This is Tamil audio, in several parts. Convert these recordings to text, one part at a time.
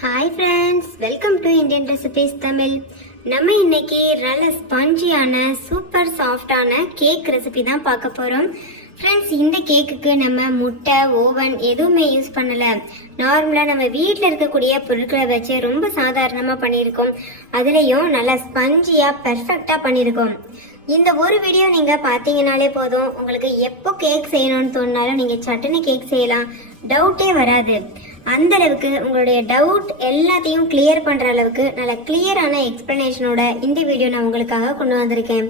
Hi friends, welcome to Indian recipes Tamil. நம்ம இன்னைக்கு நல்ல ஸ்பாஞ்சியான சூப்பர் சாஃப்டான கேக் ரெசிபி தான் பார்க்க போகிறோம். ஃப்ரெண்ட்ஸ், இந்த கேக்குக்கு நம்ம முட்டை, ஓவன் எதுவுமே யூஸ் பண்ணலை. நார்மலாக நம்ம வீட்டில் இருக்கக்கூடிய பொருட்களை வச்சு ரொம்ப சாதாரணமாக பண்ணியிருக்கோம். அதுலேயும் நல்லா ஸ்பஞ்சியாக பெர்ஃபெக்டாக பண்ணியிருக்கோம். இந்த ஒரு வீடியோ நீங்கள் பார்த்தீங்கனாலே போதும், உங்களுக்கு எப்போ கேக் செய்யணும்னு தோணினாலும் நீங்கள் சட்டுன்னு கேக் செய்யலாம், டவுட்டே வராது. அந்த அளவுக்கு உங்களுடைய டவுட் எல்லாத்தையும் கிளியர் பண்ணுற அளவுக்கு நல்ல கிளியரான எக்ஸ்பிளனேஷனோட இந்த வீடியோ நான் உங்களுக்காக கொண்டு வந்திருக்கேன்.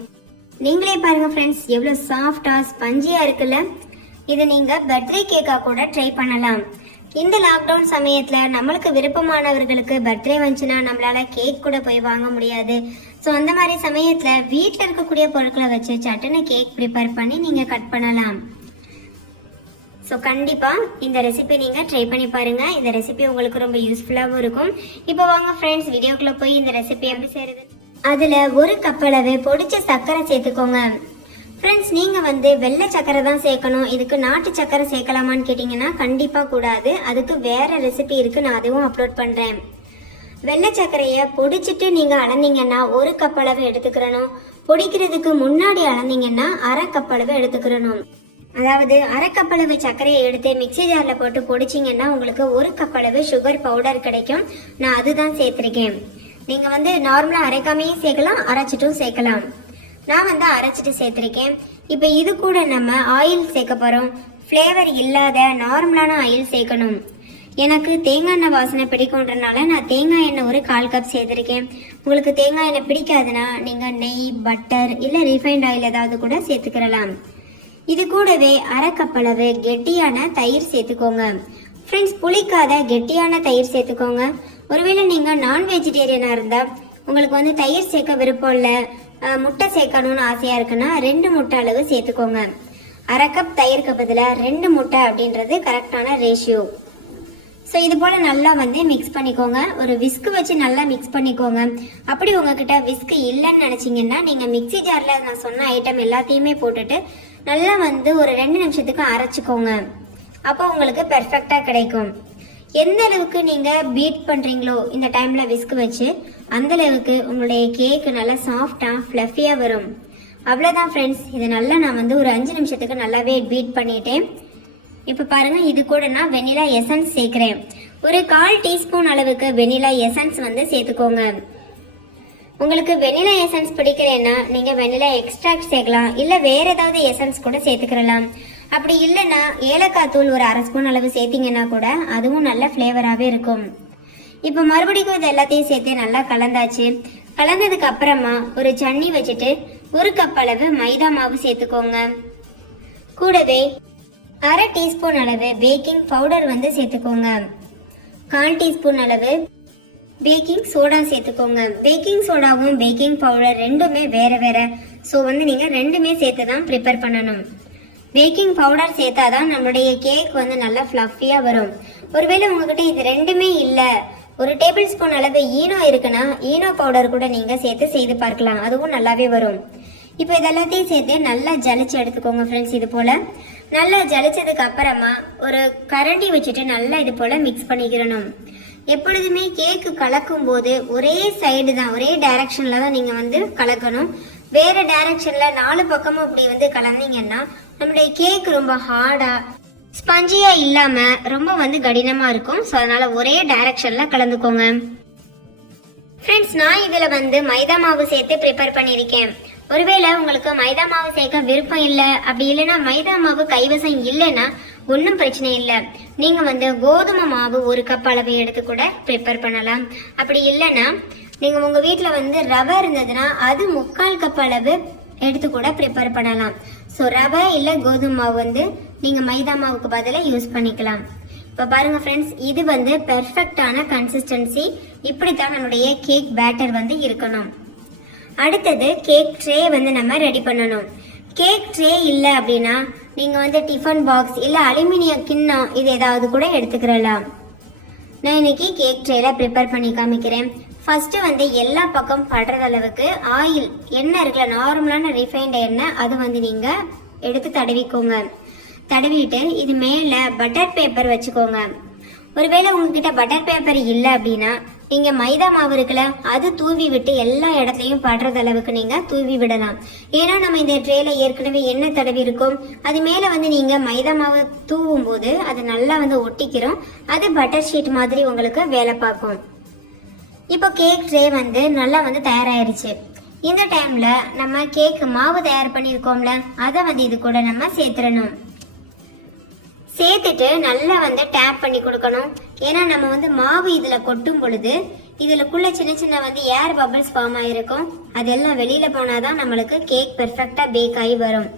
நீங்களே பாருங்க ஃப்ரெண்ட்ஸ், எவ்வளோ சாஃப்டாக ஸ்பஞ்சியாக இருக்குல்ல. இதை நீங்கள் பர்த்டே கேக்காக கூட ட்ரை பண்ணலாம். இந்த லாக்டவுன் சமயத்தில் நம்மளுக்கு விருப்பமானவர்களுக்கு பர்த்டே வந்துச்சுன்னா நம்மளால கேக் கூட போய் வாங்க முடியாது. ஸோ அந்த மாதிரி சமயத்தில் வீட்டில் இருக்கக்கூடிய பொருட்களை வச்சு சட்டுன்னு கேக் ப்ரிப்பேர் பண்ணி நீங்கள் கட் பண்ணலாம். ஸோ கண்டிப்பாக இந்த ரெசிபி நீங்கள் ட்ரை பண்ணி பாருங்கள். இந்த ரெசிபி உங்களுக்கு ரொம்ப யூஸ்ஃபுல்லாகவும் இருக்கும். இப்போ வாங்க ஃப்ரெண்ட்ஸ், வீடியோக்குள்ளே போய் இந்த ரெசிபி எப்படி செய்கிறது. அதில் ஒரு கப் அளவு பொடிச்ச சர்க்கரை சேர்த்துக்கோங்க. ஃப்ரெண்ட்ஸ், நீங்கள் வெள்ளை சர்க்கரை தான் சேர்க்கணும். இதுக்கு நாட்டு சர்க்கரை சேர்க்கலாமான்னு கேட்டிங்கன்னா கண்டிப்பாக கூடாது. அதுக்கு வேறு ரெசிபி இருக்குது, நான் அதுவும் அப்லோட் பண்ணுறேன். வெள்ளை சர்க்கரையை பொடிச்சிட்டு நீங்கள் அளந்தீங்கன்னா ஒரு கப் அளவு எடுத்துக்கிறணும். பொடிக்கிறதுக்கு முன்னாடி அளந்தீங்கன்னா அரை கப் அளவு எடுத்துக்கிறணும். அதாவது அரை கப் அளவு சர்க்கரையை எடுத்து மிக்சி ஜாரில் போட்டு பொடிச்சிங்கன்னா உங்களுக்கு ஒரு கப் அளவு சுகர் பவுடர் கிடைக்கும். நான் அதுதான் சேர்த்துருக்கேன். நீங்கள் நார்மலாக அரைக்காமையும் சேர்க்கலாம், அரைச்சிட்டும் சேர்க்கலாம். நான் அரைச்சிட்டு சேர்த்துருக்கேன். இப்போ இது கூட நம்ம ஆயில் சேர்க்க போகிறோம். ஃப்ளேவர் இல்லாத நார்மலான ஆயில் சேர்க்கணும். எனக்கு தேங்காய் எண்ணெய் வாசனை பிடிக்கும்ன்றனால நான் தேங்காய் எண்ணெய் ஒரு 1/4 கப் சேர்த்துருக்கேன். உங்களுக்கு தேங்காய் எண்ணெய் பிடிக்காதுன்னா நீங்கள் நெய், பட்டர் இல்லை ரீஃபைண்ட் ஆயில் ஏதாவது கூட சேர்த்துக்கிறலாம். இது கூடவே அரை கப் அளவு கெட்டியான தயிர் சேர்த்துக்கோங்க. ஃப்ரெண்ட்ஸ், புளிக்காத கெட்டியான தயிர் சேர்த்துக்கோங்க. ஒருவேளை நீங்கள் நான் வெஜிடேரியனாக இருந்தால் உங்களுக்கு தயிர் சேர்க்க விருப்பம் இல்லை, முட்டை சேர்க்கணும்னு ஆசையாக இருக்குன்னா 2 முட்டை அளவு சேர்த்துக்கோங்க. அரை கப் தயிருக்கு பதிலாக 2 முட்டை அப்படின்றது கரெக்டான ரேஷியோ. ஸோ இது போல் நல்லா மிக்ஸ் பண்ணிக்கோங்க. ஒரு விஸ்கு வச்சு நல்லா மிக்ஸ் பண்ணிக்கோங்க. அப்படி உங்ககிட்ட விஸ்கு இல்லைன்னு நினச்சிங்கன்னா நீங்கள் மிக்சி ஜாரில் நான் சொன்ன ஐட்டம் எல்லாத்தையுமே போட்டுட்டு நல்லா ஒரு 2 நிமிஷத்துக்கு அரைச்சிக்கோங்க. அப்போ உங்களுக்கு பெர்ஃபெக்டாக கிடைக்கும். எந்த அளவுக்கு நீங்கள் பீட் பண்ணுறீங்களோ இந்த டைமில் விஸ்கு வச்சு, அந்த அளவுக்கு உங்களுடைய கேக்கு நல்லா சாஃப்டாக ஃப்ளஃபியாக வரும். அவ்வளோதான் ஃப்ரெண்ட்ஸ். இதை நல்லா நான் ஒரு 5 நிமிஷத்துக்கு நல்லாவே பீட் பண்ணிட்டேன். இப்போ பாருங்கள், இது கூட நான் வெனிலா எசன்ஸ் சேர்க்குறேன். ஒரு 1/4 டீஸ்பூன் அளவுக்கு வெனிலா எசன்ஸ் சேர்த்துக்கோங்க. உங்களுக்கு வெனிலா எசன்ஸ் பிடிக்கிறேன்னா நீங்கள் வெனிலா எக்ஸ்ட்ராக்ட் சேர்க்கலாம், இல்லை வேறு ஏதாவது எசன்ஸ் கூட சேர்த்துக்கிறலாம். அப்படி இல்லைன்னா ஏலக்காய் தூள் ஒரு 1/2 ஸ்பூன் அளவு சேர்த்திங்கன்னா கூட அதுவும் நல்ல ஃப்ளேவராகவே இருக்கும். இப்போ மறுபடியும் இது எல்லாத்தையும் சேர்த்து நல்லா கலந்தாச்சு. கலந்ததுக்கு அப்புறமா ஒரு சன்னி வச்சுட்டு 1 கப் அளவு மைதா மாவு சேர்த்துக்கோங்க. கூடவே அரை டீஸ்பூன் அளவு பேக்கிங் பவுடர் சேர்த்துக்கோங்க. 1/4 டீஸ்பூன் அளவு பேக்கிங் சோடா சேர்த்துக்கோங்க. பேக்கிங் சோடாவும் பேக்கிங் பவுடர் ரெண்டுமே வேறு வேறு. ஸோ நீங்கள் ரெண்டுமே சேர்த்து தான் ப்ரிப்பேர் பண்ணணும். பேக்கிங் பவுடர் சேர்த்தாதான் நம்மளுடைய கேக் நல்லா ஃப்ளஃபியாக வரும். ஒருவேளை உங்ககிட்ட இது ரெண்டுமே இல்லை, ஒரு டேபிள் ஸ்பூன் அளவு ஈனோ இருக்குன்னா ஈனோ பவுடர் கூட நீங்கள் சேர்த்து செய்து பார்க்கலாம், அதுவும் நல்லாவே வரும். இப்போ இதெல்லாத்தையும் சேர்த்து நல்லா ஜலிச்சு எடுத்துக்கோங்க ஃப்ரெண்ட்ஸ். இது போல் நல்லா ஜலிச்சதுக்கு அப்புறமா ஒரு கரண்டி வச்சுட்டு நல்லா இது போல் மிக்ஸ் பண்ணிக்கிறணும். எப்பொழுதுமே கேக்கு கலக்கும் போது ஒரே சைடு தான், ஒரே டைரக்ஷனில் தான் நீங்கள் கலக்கணும். வேறு டைரக்ஷனில் 4 பக்கமும் இப்படி கலந்தீங்கன்னா நம்மளுடைய கேக் ரொம்ப ஹார்டாக ஸ்பஞ்சியாக இல்லாமல் ரொம்ப கடினமாக இருக்கும். ஸோ அதனால் ஒரே டைரக்ஷனில் கலந்துக்கோங்க ஃப்ரெண்ட்ஸ். நான் இதில் மைதா மாவு சேர்த்து ப்ரிப்பேர் பண்ணியிருக்கேன். ஒருவேளை உங்களுக்கு மைதா மாவு சேர்க்க விருப்பம் இல்லை, அப்படி இல்லைன்னா மைதா மாவு கைவசம் இல்லைன்னா ஒன்றும் பிரச்சனை இல்லை. நீங்கள் கோதுமை மாவு 1 கப் அளவு எடுத்து கூட ப்ரிப்பேர் பண்ணலாம். அப்படி இல்லைன்னா நீங்கள் உங்கள் வீட்டில் ரவை இருந்ததுன்னா அது 3/4 கப் அளவு எடுத்து கூட ப்ரிப்பேர் பண்ணலாம். ஸோ ரவை இல்லை கோதுமை மாவு நீங்கள் மைதா மாவுக்கு பதிலாக யூஸ் பண்ணிக்கலாம். இப்போ பாருங்கள் ஃப்ரெண்ட்ஸ், இது பெர்ஃபெக்டான கன்சிஸ்டன்சி. இப்படித்தான் நம்மளுடைய கேக் பேட்டர் இருக்கணும். அடுத்தது கேக் ட்ரே நம்ம ரெடி பண்ணணும். கேக் ட்ரே இல்லை அப்படின்னா நீங்கள் டிஃபன் பாக்ஸ் இல்லை அலுமினியம் கிண்ணம் இது ஏதாவது கூட எடுத்துக்கிறலாம். நான் இன்னைக்கு கேக் ட்ரேல ப்ரிப்பேர் பண்ணி காமிக்கிறேன். ஃபர்ஸ்ட்டு எல்லா பக்கம் படுற அளவுக்கு ஆயில் எண்ணெய் இருக்குல்ல, நார்மலான ரிஃபைண்ட் எண்ணெய், அது நீங்கள் எடுத்து தடவிக்கோங்க. தடவிட்டு இது மேலே பட்டர் பேப்பர் வச்சுக்கோங்க. ஒருவேளை உங்ககிட்ட பட்டர் பேப்பர் இல்லை அப்படின்னா நீங்க மைதா மாவு இருக்குல்ல அது தூவி விட்டு எல்லா இடத்துலயும் படுறது அளவுக்கு நீங்க தூவி விடலாம். ஏன்னா நம்ம இந்த ட்ரேல ஏற்கனவே எண்ணெய் தடவி இருக்கும், அது மேல வந்து நீங்க மைதா மாவு தூவும் போது அது நல்லா வந்து ஒட்டிக்கிறோம், அது பட்டர் ஷீட் மாதிரி உங்களுக்கு வேலை பார்க்கும். இப்போ கேக் ட்ரே வந்து நல்லா வந்து தயாராயிருச்சு. இந்த டைம்ல நம்ம கேக் மாவு தயார் பண்ணியிருக்கோம்ல அதை வந்து இது கூட நம்ம சேர்த்துடணும். சேர்த்துட்டு நல்லா வந்து டேப் பண்ணி கொடுக்கணும். ஏன்னா நம்ம வந்து மாவு இதுல கொட்டும் பொழுது இதுலக்குள்ள சின்ன சின்ன வந்து ஏர் பபிள்ஸ் ஃபார்ம் ஆயிருக்கும், அதெல்லாம் வெளியில போனாதான் நம்மளுக்கு கேக் பெர்ஃபெக்டா பேக் ஆகி வரும்.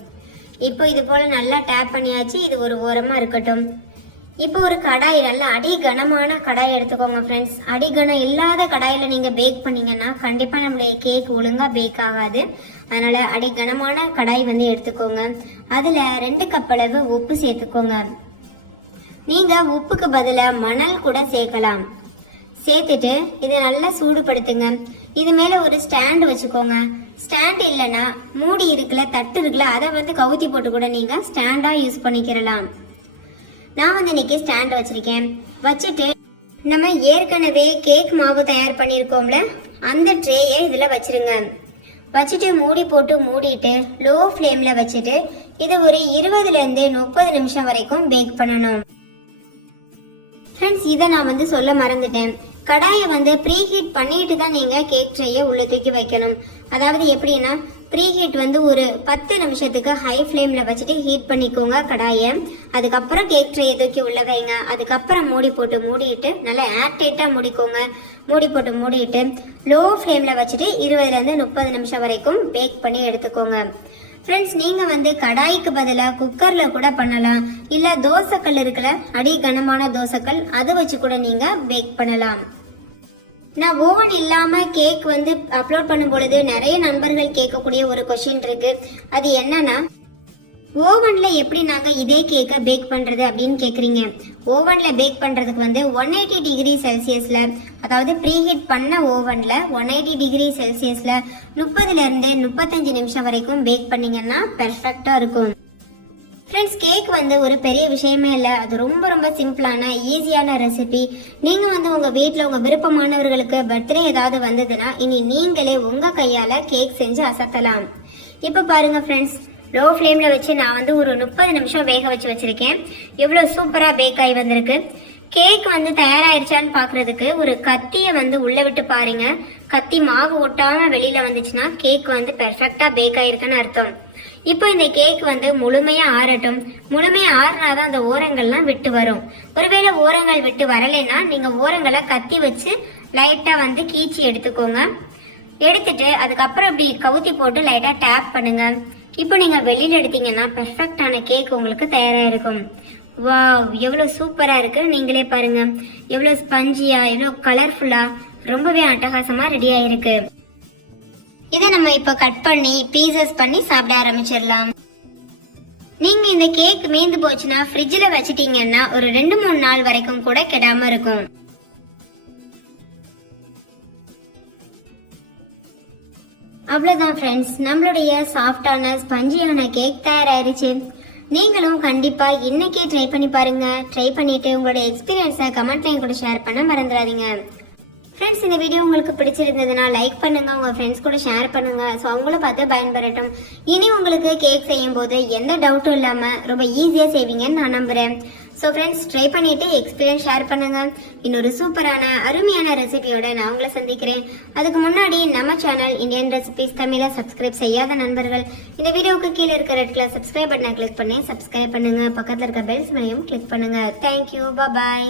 இப்போ இது போல நல்லா டேப் பண்ணியாச்சு, இது ஒரு ஓரமா இருக்கட்டும். இப்போ ஒரு கடாய், நல்ல அடி கனமான கடாய் எடுத்துக்கோங்க ஃப்ரெண்ட்ஸ். அடிகனம் இல்லாத கடாயில நீங்க பேக் பண்ணீங்கன்னா கண்டிப்பா நம்மளுடைய கேக் ஒழுங்கா பேக் ஆகாது. அதனால அடி கனமான கடாய் வந்து எடுத்துக்கோங்க. அதுல 2 கப் அளவு உப்பு சேர்த்துக்கோங்க. நீங்க உப்புக்கு பதிலா மணல் கூட சேர்க்கலாம். சேர்த்துட்டு இதை நல்லா சூடுபடுத்துங்க. இது மேல ஒரு ஸ்டாண்ட் வச்சுக்கோங்க. ஸ்டாண்ட் இல்லைன்னா மூடி இருக்குல்ல, தட்டு இருக்குல்ல, அதை வந்து கவுத்தி போட்டு கூட நீங்க ஸ்டாண்டா யூஸ் பண்ணிக்கிறலாம். நான் வந்து இன்னைக்கு ஸ்டாண்ட் வச்சிருக்கேன். வச்சுட்டு நம்ம ஏற்கனவே கேக் மாவு தயார் பண்ணியிருக்கோம்ல அந்த ட்ரேயை இதுல வச்சிருங்க. வச்சுட்டு மூடி போட்டு மூடிட்டு லோ ஃப்ளேம்ல வச்சுட்டு இதை ஒரு 20 இருந்து 30 நிமிஷம் வரைக்கும் பேக் பண்ணணும். ஃப்ரெண்ட்ஸ், இதை நான் வந்து சொல்ல மறந்துட்டேன். கடாயை வந்து ப்ரீஹீட் பண்ணிட்டு தான் நீங்க கேக் ட்ரேயை உள்ள தூக்கி வைக்கணும். அதாவது எப்படின்னா ப்ரீஹீட் வந்து ஒரு 10 நிமிஷத்துக்கு ஹை ஃப்ளேம்ல வச்சுட்டு ஹீட் பண்ணிக்கோங்க கடாயை. அதுக்கப்புறம் கேக் ட்ரேயை தூக்கி உள்ள வைங்க. அதுக்கப்புறம் மூடி போட்டு மூடிட்டு நல்லா ஏர்டைட்டா மூடிக்கோங்க. மூடி போட்டு மூடிட்டு லோ ஃப்ளேம்ல வச்சுட்டு 20 இருந்து 30 நிமிஷம் வரைக்கும் பேக் பண்ணி எடுத்துக்கோங்க. ஃப்ரெண்ட்ஸ், நீங்க வந்து கடாய்க்கு பதிலாக குக்கர்ல கூட பண்ணலாம், இல்ல தோசைக்கல் இருக்குல்ல, அடி கனமான தோசைக்கல், அதை வச்சு கூட நீங்க பேக் பண்ணலாம். நான் ஓவன் இல்லாம கேக் வந்து அப்லோட் பண்ணும் பொழுது நிறைய நண்பர்கள் கேட்கக்கூடிய ஒரு கொஸ்டின் இருக்கு. அது என்னன்னா, ஓவன்ல எப்படி நாங்க இதே கேக்க பேக் பண்றது அப்படின்னு கேக்குறீங்க. ஓவன்ல பேக் பண்றதுக்கு வந்து 180 டிகிரி செல்சியஸ்ல, அதாவது ப்ரீஹீட் பண்ண ஓவன்ல 180 டிகிரி செல்சியஸ்ல 30 இருந்து 35 நிமிஷம் வரைக்கும் பேக் பண்ணீங்கன்னா பெர்ஃபெக்டா இருக்கும். ஃப்ரெண்ட்ஸ், கேக் வந்து ஒரு பெரிய விஷயமே இல்லை, அது ரொம்ப ரொம்ப சிம்பிளான ஈஸியான ரெசிபி. நீங்க வந்து உங்க வீட்டில் உங்க விருப்பமானவர்களுக்கு பர்த்டே ஏதாவது வந்ததுன்னா இனி நீங்களே உங்க கையால கேக் செஞ்சு அசத்தலாம். இப்போ பாருங்க ஃப்ரெண்ட்ஸ், லோ ஃப்ளேம்ல வச்சு நான் வந்து ஒரு 30 நிமிஷம் வேக வச்சு வச்சிருக்கேன். எவ்வளவு சூப்பரா பேக் ஆகி வந்திருக்கு. கேக் வந்து தயாராயிருச்சான்னு பாக்குறதுக்கு ஒரு கத்தியை வந்து உள்ள விட்டு பாருங்க. கத்தி மாவு ஒட்டாம வெளியில வந்துச்சுன்னா கேக் வந்து பெர்ஃபெக்டா பேக் ஆயிருக்குன்னு அர்த்தம். இப்போ இந்த கேக் வந்து முழுமையா ஆறட்டும். முழுமையா ஆறுனாதான் அந்த ஓரங்கள்லாம் விட்டு வரும். ஒருவேளை ஓரங்கள் விட்டு வரலைன்னா நீங்க ஓரங்களை கத்தி வச்சு லைட்டா வந்து கீச்சி எடுத்துக்கோங்க. எடுத்துட்டு அதுக்கப்புறம் இப்படி கவுத்தி போட்டு லைட்டா டேப் பண்ணுங்க. இப்போ நீங்க வெளியில எடுத்தீங்கன்னா பெர்ஃபெக்டான கேக் உங்களுக்கு தயாரா இருக்கும். வாவ், எவ்வளவு சூப்பரா இருக்கு. நீங்களே பாருங்க, எவ்வளவு ஸ்பஞ்சியா, எவ்வளவு கலர்ஃபுல்லா, ரொம்பவே அட்டகாசமா ரெடி ஆயிருக்கு. இதை நம்ம இப்ப கட் பண்ணி பீசஸ் பண்ணி சாப்பிட ஆரம்பிச்சிடலாம். நீங்க இந்த கேக் மீந்து போச்சுன்னா ஃப்ரிட்ஜ்ல வச்சிட்டீங்கன்னா ஒரு 2-3 நாள் வரைக்கும் கூட கெடாம இருக்கும். அவ்வளவுதான் ஃப்ரெண்ட்ஸ், நம்மளுடைய சாஃப்டான ஸ்பஞ்சியான கேக் தயாராயிருச்சு. நீங்களும் கண்டிப்பா இன்னைக்கே ட்ரை பண்ணி பாருங்க. ட்ரை பண்ணிட்டு உங்களோட எக்ஸ்பீரியன்ஸை கமெண்ட்ல கூட ஷேர் பண்ண மறந்துடாதீங்க. ஃப்ரெண்ட்ஸ், இந்த வீடியோ உங்களுக்கு பிடிச்சிருந்ததுன்னா லைக் பண்ணுங்க, உங்க ஃப்ரெண்ட்ஸ் கூட ஷேர் பண்ணுங்க. ஸோ அவங்களும் பார்த்து பயன்பெறட்டும். இனி உங்களுக்கு கேக் செய்யும் போது எந்த டவுட்டும் இல்லாம ரொம்ப ஈஸியா செய்வீங்கன்னு நான் நம்புறேன். ஸோ ஃப்ரெண்ட்ஸ், ட்ரை பண்ணிட்டு எக்ஸ்பீரியன்ஸ் ஷேர் பண்ணுங்க. இன்னொரு சூப்பரான அருமையான ரெசிபியோட நான் உங்களை சந்திக்கிறேன். அதுக்கு முன்னாடி நம்ம சேனல் இந்தியன் ரெசிபிஸ் தமிழை சப்ஸ்கிரைப் செய்யாத நண்பர்கள் இந்த வீடியோவுக்கு கீழே இருக்க ரெட் கலர் சப்ஸ்கிரைப் பட்டனை கிளிக் பண்ணி சப்ஸ்கிரைப் பண்ணுங்க. பக்கத்தில் இருக்க பெல் சிம்பலையும் கிளிக் பண்ணுங்க. தேங்க்யூ, பாய்.